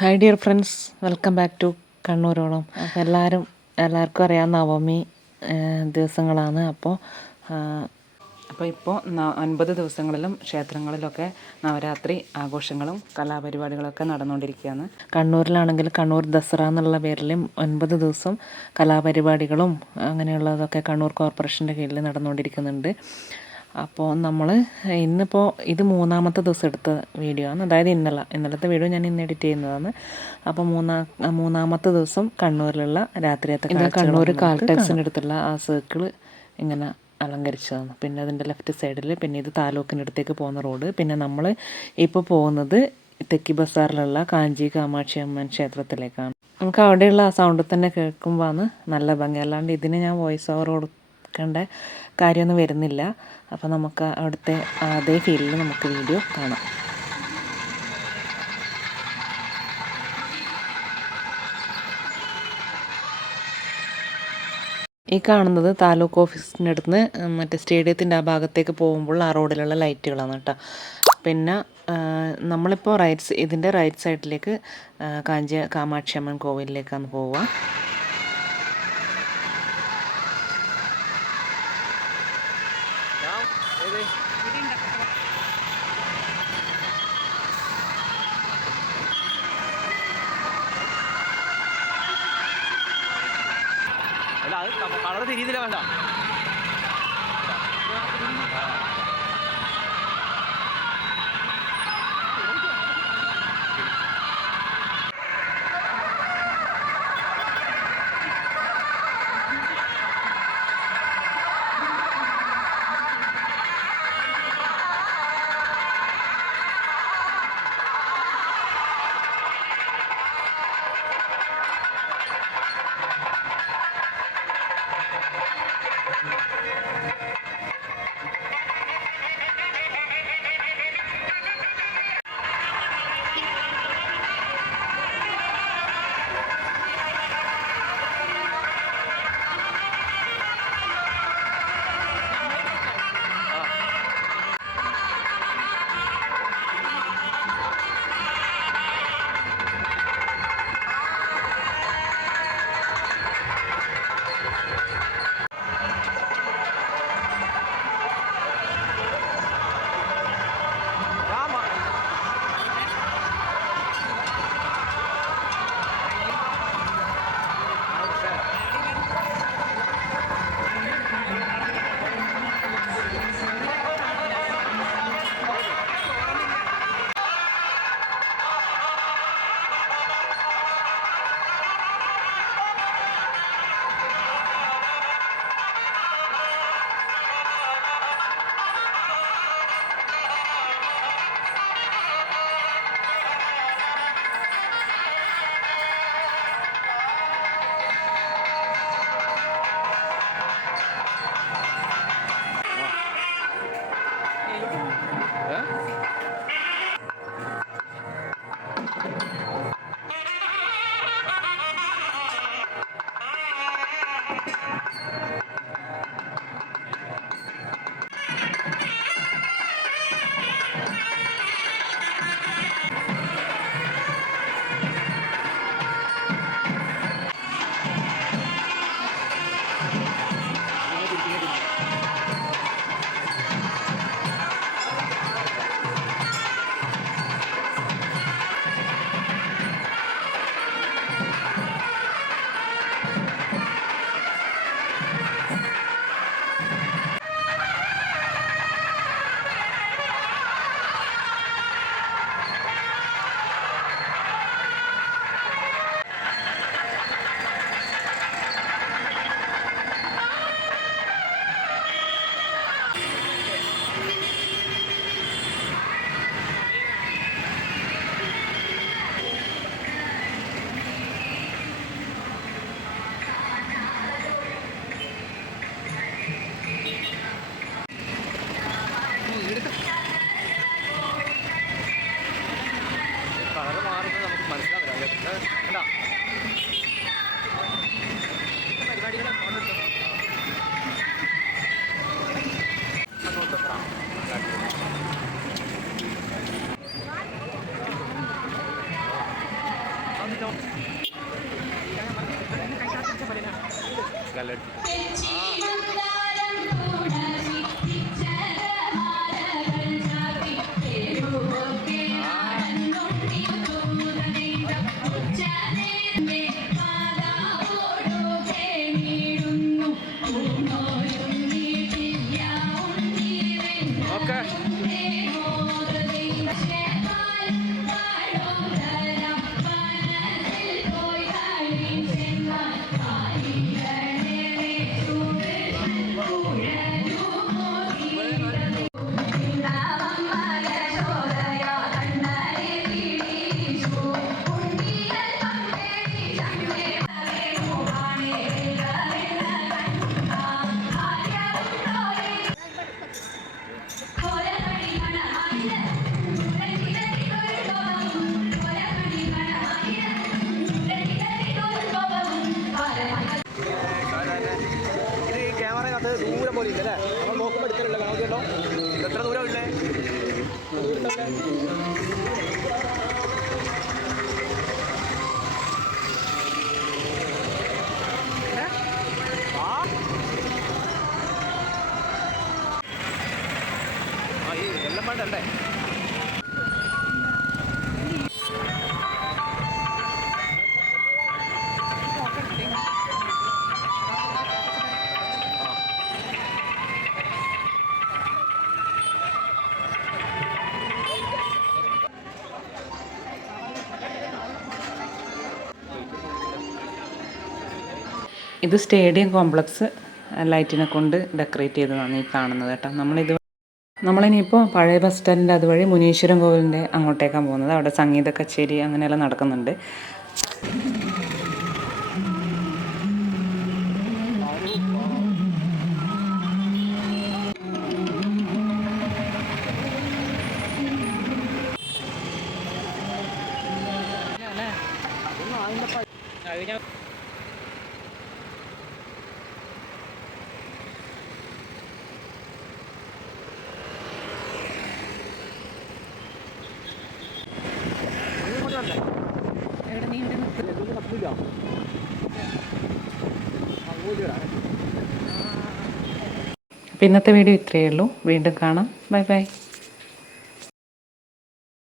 Hi dear friends welcome back to കണ്ണൂരോളം അപ്പോൾ എല്ലാവരും എല്ലാവർക്കും അറിയാം നവമി ദിവസങ്ങളാണ്. അപ്പോൾ അപ്പോൾ ഇപ്പോൾ ഒൻപത് ദിവസങ്ങളിലും ക്ഷേത്രങ്ങളിലൊക്കെ നവരാത്രി ആഘോഷങ്ങളും കലാപരിപാടികളൊക്കെ നടന്നുകൊണ്ടിരിക്കുകയാണ്. കണ്ണൂരിലാണെങ്കിൽ കണ്ണൂർ ദസറ എന്നുള്ള പേരിലും ഒൻപത് ദിവസം കലാപരിപാടികളും അങ്ങനെയുള്ളതൊക്കെ കണ്ണൂർ കോർപ്പറേഷന്റെ കീഴിൽ നടന്നുകൊണ്ടിരിക്കുന്നുണ്ട്. അപ്പോൾ നമ്മൾ ഇന്നിപ്പോൾ ഇത് മൂന്നാമത്തെ ദിവസം എടുത്ത വീഡിയോ ആണ്. അതായത് ഇന്നലെ. ഇന്നലത്തെ വീഡിയോ ഞാൻ ഇന്ന് എഡിറ്റ് ചെയ്യുന്നതാണ്. അപ്പോൾ മൂന്നാ മൂന്നാമത്തെ ദിവസം കണ്ണൂരിലുള്ള രാത്രിയത്തെ കണ്ണൂർ കാൽടെക്സിന്റെ അടുത്തുള്ള ആ സർക്കിൾ ഇങ്ങനെ അലങ്കരിച്ചതാണ്. പിന്നെ അതിന്റെ ലെഫ്റ്റ് സൈഡിൽ പിന്നെ ഇത് താലൂക്കിന്റെ അടുത്തേക്ക് പോകുന്ന റോഡ് പിന്നെ നമ്മൾ ഇപ്പോൾ പോകുന്നത് തെക്കി ബസാറിലുള്ള കാഞ്ചി കാമാക്ഷി അമ്മൻ ക്ഷേത്രത്തിലേക്കാണ്. നമുക്ക് അവിടെയുള്ള ആ സൗണ്ടിൽ തന്നെ കേൾക്കുമ്പോഴാണ് നല്ല ഭംഗി. അല്ലാണ്ട് ഇതിന് ഞാൻ വോയിസ് ഓവർ കൊടുക്കേണ്ട കാര്യമൊന്നും വരുന്നില്ല. അപ്പോൾ നമുക്ക് അവിടുത്തെ അതേ ഫീൽഡിൽ നമുക്ക് വീഡിയോ കാണാം. ഈ കാണുന്നത് താലൂക്ക് ഓഫീസിന്റെ അടുത്ത് നിന്ന് മറ്റേ സ്റ്റേഡിയത്തിന്റെ ആ ഭാഗത്തേക്ക് പോകുമ്പോൾ ആ റോഡിലുള്ള ലൈറ്റുകളാണ് കേട്ടോ. പിന്നെ നമ്മളിപ്പോൾ റൈറ്റ്സ് ഇതിന്റെ റൈറ്റ് സൈഡിലേക്ക് കാഞ്ചി കാമാക്ഷി അമ്മൻ കോവിലിലേക്കാണ് പോവുക. കളർ തിരിയുന്നില്ല വേണ്ട কালার പോലെ ഇല്ല അല്ലേ നമ്മൾ നോക്കുമ്പോൾ എടുക്കലില്ല കാണുമല്ലോ ഇത് എത്ര ദൂരം ഉള്ളേ? ആ ഈ വെള്ളം വേണ്ടല്ലേ ഇത് സ്റ്റേഡിയം കോംപ്ലക്സ് ലൈറ്റിനെ കൊണ്ട് ഡെക്കറേറ്റ് ചെയ്തതാണ് ഈ കാണുന്നത് കേട്ടോ. നമ്മളിത് നമ്മളിനിയിപ്പോൾ പഴയ ബസ് സ്റ്റാൻഡിന്റെ അതുവഴി മുനീശ്വരൻ കോവിലിന്റെ അങ്ങോട്ടേക്കാണ് പോകുന്നത്. അവിടെ സംഗീത കച്ചേരി അങ്ങനെയെല്ലാം നടക്കുന്നുണ്ട്. അപ്പോൾ ഇന്നത്തെ വീഡിയോ ഇത്രയേ ഉള്ളൂ. വീണ്ടും കാണാം. Bye bye.